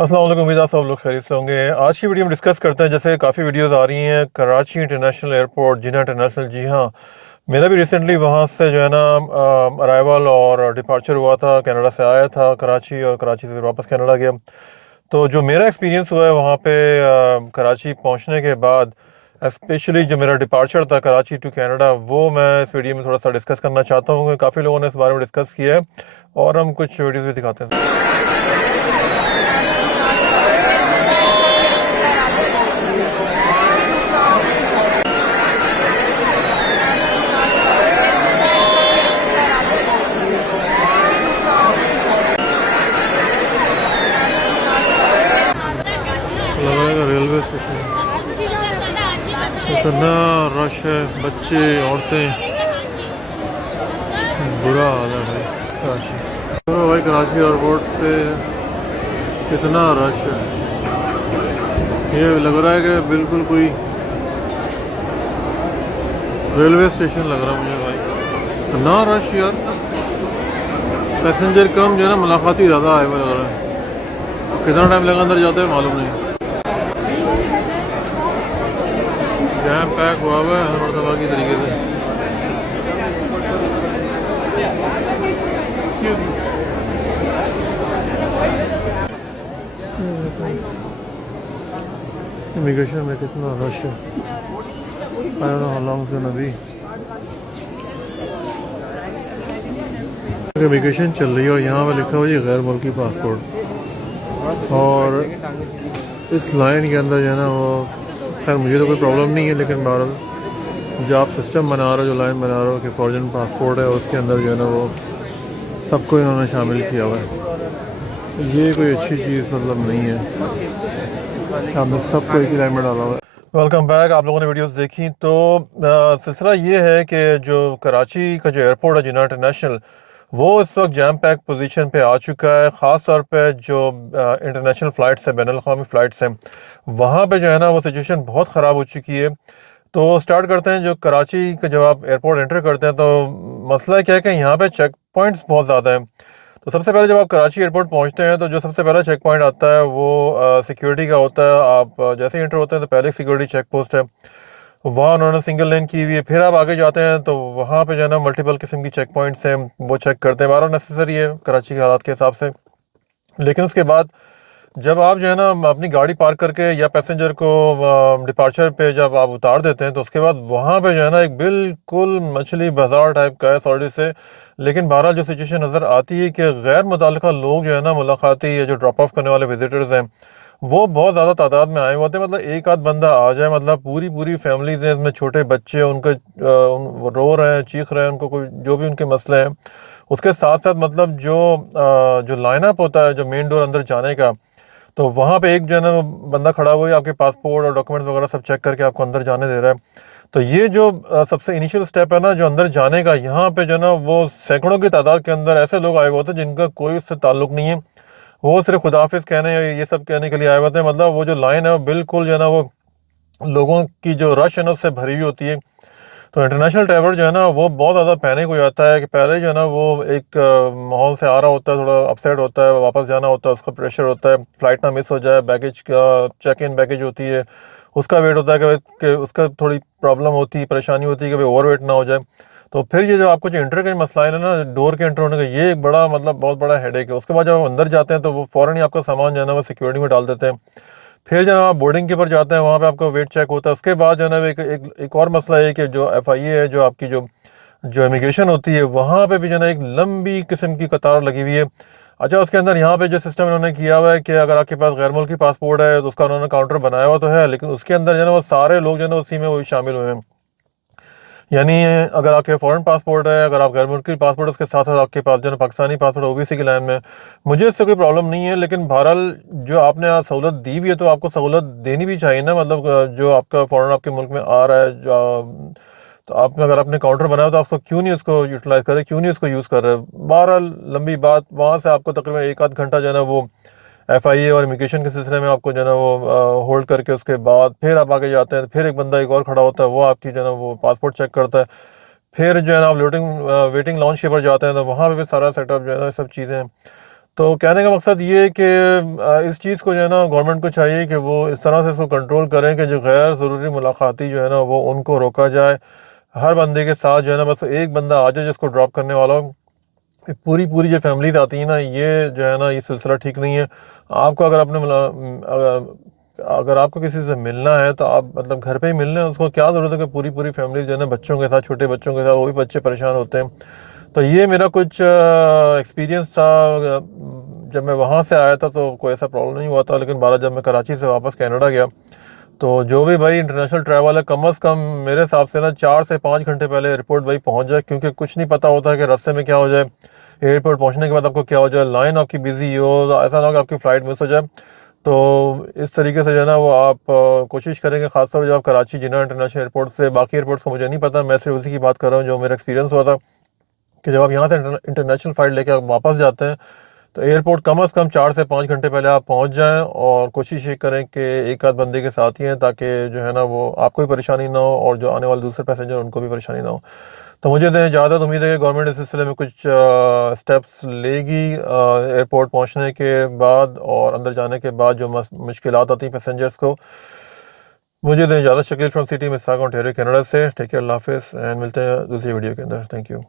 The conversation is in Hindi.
अस्सलाम वालेकुम। उम्मीद है आप सब लोग खैरियत से होंगे। आज की वीडियो में डिस्कस करते हैं, जैसे काफ़ी वीडियोस आ रही हैं कराची इंटरनेशनल एयरपोर्ट, जिना इंटरनेशनल। जी हाँ, मेरा भी रिसेंटली वहाँ से जो है ना अराइवल और डिपार्चर हुआ था। कनाडा से आया था कराची, और कराची से फिर वापस कनाडा गया। तो जो मेरा एक्सपीरियंस हुआ है वहाँ पे कराची पहुँचने के बाद, स्पेशली जो मेरा डिपार्चर था कराची टू कनाडा, वो मैं इस वीडियो में थोड़ा सा डिस्कस करना चाहता हूँ। काफ़ी लोगों ने इस बारे में डिस्कस किया है और हम कुछ वीडियोज़ भी दिखाते हैं। लग रहा है रेलवे स्टेशन इतना रश है, बच्चे औरतें, बुरा हाल है भाई कराची। तो भाई कराची एयरपोर्ट पे कितना रश है, ये लग रहा है कि बिल्कुल कोई रेलवे स्टेशन लग रहा है मुझे भाई। इतना रश यार, पैसेंजर कम जो है ना, मुलाकाती ज़्यादा आए हुए लग रहा है। कितना टाइम लगा अंदर जाते हैं मालूम नहीं। जैम पैक हुआ हुआ है हर मरतबा की तरीके से। इमिग्रेशन में कितना रश है, I don't know how long it's gonna be. Immigration चल रही है और यहाँ पर लिखा हुआ है गैर मुल्की पासपोर्ट, और इस लाइन के अंदर जो है ना वो, खैर मुझे तो कोई प्रॉब्लम नहीं है, लेकिन बहरहाल जो आप सिस्टम बना रहे हो, जो लाइन बना रहे हो कि फॉरेन पासपोर्ट है, उसके अंदर जो है ना वो सबको इन्होंने शामिल किया हुआ है। ये कोई अच्छी चीज़ मतलब नहीं है, हमने सबको एक ही लाइन में डाला हुआ है। Welcome back. आप लोगों ने वीडियोस देखी तो सिलसिला ये है कि जो कराची का जो एयरपोर्ट है जिना इंटरनेशनल, वो इस वक्त जैम पैक पोजीशन पे आ चुका है। ख़ास तौर पे जो इंटरनेशनल फ़्लाइट्स हैं, बैनुल-अक़वामी फ़्लाइट्स हैं, वहाँ पे जो है ना वो सिचुएशन बहुत ख़राब हो चुकी है। तो स्टार्ट करते हैं। जो कराची का जब आप एयरपोर्ट एंटर करते हैं तो मसला क्या है कि यहाँ पे चेक पॉइंट्स बहुत ज़्यादा हैं। तो सबसे पहले जब आप कराची एयरपोर्ट पहुँचते हैं तो जो सबसे पहला चेक पॉइंट आता है वो सिक्योरिटी का होता है। आप जैसे ही एंटर होते हैं तो पहले सिक्योरिटी चेक पोस्ट है, वहाँ उन्होंने सिंगल लेन की हुई है। फिर आप आगे जाते हैं तो वहाँ पे जो है ना मल्टीपल किस्म की चेक पॉइंट्स हैं, वो चेक करते हैं। बारह नेसेसरी है कराची के हालात के हिसाब से। लेकिन उसके बाद जब आप जो है ना अपनी गाड़ी पार्क करके या पैसेंजर को डिपार्चर पे जब आप उतार देते हैं, तो उसके बाद वहाँ पे जो है ना एक बिल्कुल मछली बाजार टाइप का है सॉरी से। लेकिन बहरहाल जो सिचुएशन नज़र आती है कि गैर मुतल्लिका लोग जो है ना मुलाकाती या जो ड्रॉप ऑफ करने वाले विजिटर्स हैं, वो बहुत ज़्यादा तादाद में आए हुए होते हैं। मतलब एक आध बंदा आ जाए, मतलब पूरी पूरी फैमिलीज हैं, इसमें छोटे बच्चे हैं, उनके वो रो रहे हैं, चीख रहे हैं, उनको कोई जो भी उनके मसले हैं। उसके साथ साथ मतलब जो लाइनअप होता है जो मेन डोर अंदर जाने का, तो वहाँ पे एक जो है ना वो बंदा खड़ा हुआ है, आपके पासपोर्ट और डॉक्यूमेंट्स वगैरह सब चेक करके आपको अंदर जाने दे रहा है। तो ये जो सबसे इनिशियल स्टेप है ना जो अंदर जाने का, यहाँ पे जो है ना वो सैकड़ों की तादाद के अंदर ऐसे लोग आए हुए होते हैं जिनका कोई उससे ताल्लुक नहीं है। वो सिर्फ खुदाफिज कहने या ये सब कहने के लिए आए हुए होते हैं। मतलब वो जो लाइन है वो बिल्कुल जो है ना वो लोगों की जो रश है ना उससे भरी हुई होती है। तो इंटरनेशनल ट्रैवलर जो है ना वो बहुत ज़्यादा पैनिक हो जाता है कि पहले जो है ना वो एक माहौल से आ रहा होता है, थोड़ा अपसेट होता है, वापस जाना होता है, उसका प्रेशर होता है, फ़्लाइट ना मिस हो जाए, बैगेज का चेक इन बैगेज होती है, उसका वेट होता है कि उसका थोड़ी प्रॉब्लम होती है, परेशानी होती है कि भाई ओवर वेट ना हो जाए। तो फिर ये जो आपको जो इंटर का मसला है ना डोर के इंटर होने का, ये एक बड़ा मतलब बहुत बड़ा हेडेक है। उसके बाद जब आप अंदर जाते हैं तो वो फ़ौरन ही आपका सामान जो है ना वो सिक्योरिटी में डाल देते हैं। फिर जब आप बोर्डिंग के ऊपर जाते हैं वहाँ पे आपका वेट चेक होता है। उसके बाद जो है ना एक और मसला है कि जो FIA है, जो आपकी जो जो इमिग्रेशन होती है, वहाँ पे भी जो है ना एक लंबी किस्म की कतार लगी हुई है। अच्छा, उसके अंदर यहाँ पे जो सिस्टम इन्होंने किया हुआ है कि अगर आपके पास गैर मुल्की पासपोर्ट है तो उसका उन्होंने काउंटर बनाया हुआ तो है, लेकिन उसके अंदर जो है ना वो सारे लोग जो है ना उसी में वही शामिल हुए हैं। यानी अगर आपके फ़ॉरेन पासपोर्ट है, अगर आप गैर मुल्की पासपोर्ट है, उसके साथ साथ आपके पास जो है पाकिस्तानी पासपोर्ट OBC की लाइन में, मुझे इससे कोई प्रॉब्लम नहीं है। लेकिन बहरहाल जो आपने आज सहूलत दी हुई है तो आपको सहूलत देनी भी चाहिए ना। मतलब जो आपका फ़ॉरेन आपके मुल्क में आ रहा है, तो आपने अगर आपने काउंटर बनाया तो आपको क्यों नहीं उसको यूटिलाइज़ करे, क्यों नहीं उसको यूज़ कर रहे। बहरहाल लंबी बात, वहाँ से आपको तकरीबन एक आध घंटा जो है ना वो FIA और इमिग्रेशन के सिलसिले में आपको जो है ना वो होल्ड करके उसके बाद फिर आप आगे जाते हैं। फिर एक बंदा एक और खड़ा होता है, वो आपकी जो है ना वो पासपोर्ट चेक करता है। फिर जो है ना आप वेटिंग लॉन्च के ऊपर जाते हैं तो वहाँ पे भी सारा सेटअप जो है ना सब चीज़ें हैं। तो कहने का मकसद ये है कि इस चीज़ को जो है ना गवर्नमेंट को चाहिए कि वो इस तरह से इसको कंट्रोल करें कि जो गैर ज़रूरी मुलाकाती जो है ना वो उनको रोका जाए। हर बंदे के साथ जो है ना बस एक बंदा आ जाए जिसको ड्रॉप करने वाला हो। ये पूरी पूरी जो फैमिलीज आती हैं ना, ये जो है ना ये सिलसिला ठीक नहीं है। आपको अगर अपने अगर आपको किसी से मिलना है तो आप मतलब घर पे ही मिलना है, उसको क्या ज़रूरत है कि पूरी पूरी फैमिली जो है ना बच्चों के साथ, छोटे बच्चों के साथ, वो भी बच्चे परेशान होते हैं। तो ये मेरा कुछ एक्सपीरियंस था। जब मैं वहाँ से आया था तो कोई ऐसा प्रॉब्लम नहीं हुआ था, लेकिन बारह जब मैं कराची से वापस कनाडा गया तो जो भी भाई इंटरनेशनल ट्रैवल है कम से कम मेरे हिसाब से ना 4 से 5 घंटे पहले एयरपोर्ट भाई पहुंच जाए, क्योंकि कुछ नहीं पता होता है कि रास्ते में क्या हो जाए, एयरपोर्ट पहुंचने के बाद आपको क्या हो जाए, लाइन आपकी बिजी हो, ऐसा ना हो कि आपकी फ़्लाइट मिस हो जाए। तो इस तरीके से जो है ना वो आप कोशिश करेंगे, खासतौर पर जब आप कराची जिन्ना इंटरनेशनल एयरपोर्ट से, बाकी एयरपोर्ट्स को मुझे नहीं पता, मैं सिर्फ उसी की बात कर रहा हूँ जो मेरा एक्सपीरियंस हुआ था कि जब आप यहाँ से इंटरनेशनल फ़्लाइट लेके आप वापस जाते हैं तो एयरपोर्ट कम से कम 4 से 5 घंटे पहले आप पहुँच जाएं, और कोशिश ये करें कि एक आध बंदे के साथ ही हैं ताकि जो है ना वो आपको भी परेशानी ना हो और जो आने वाले दूसरे पैसेंजर उनको भी परेशानी ना हो। तो मुझे दें इजाज़त, उम्मीद है कि गवर्नमेंट इस सिलसिले में कुछ स्टेप्स लेगी एयरपोर्ट पहुँचने के बाद और अंदर जाने के बाद जो मुश्किलात आती हैं पैसेंजर्स को। मुझे दें इजाज़त। Shakeel from city Mississauga, Ontario, Canada से। टेक केयर, अल्लाह हाफिज़, एंड मिलते हैं दूसरी वीडियो के अंदर। Thank you.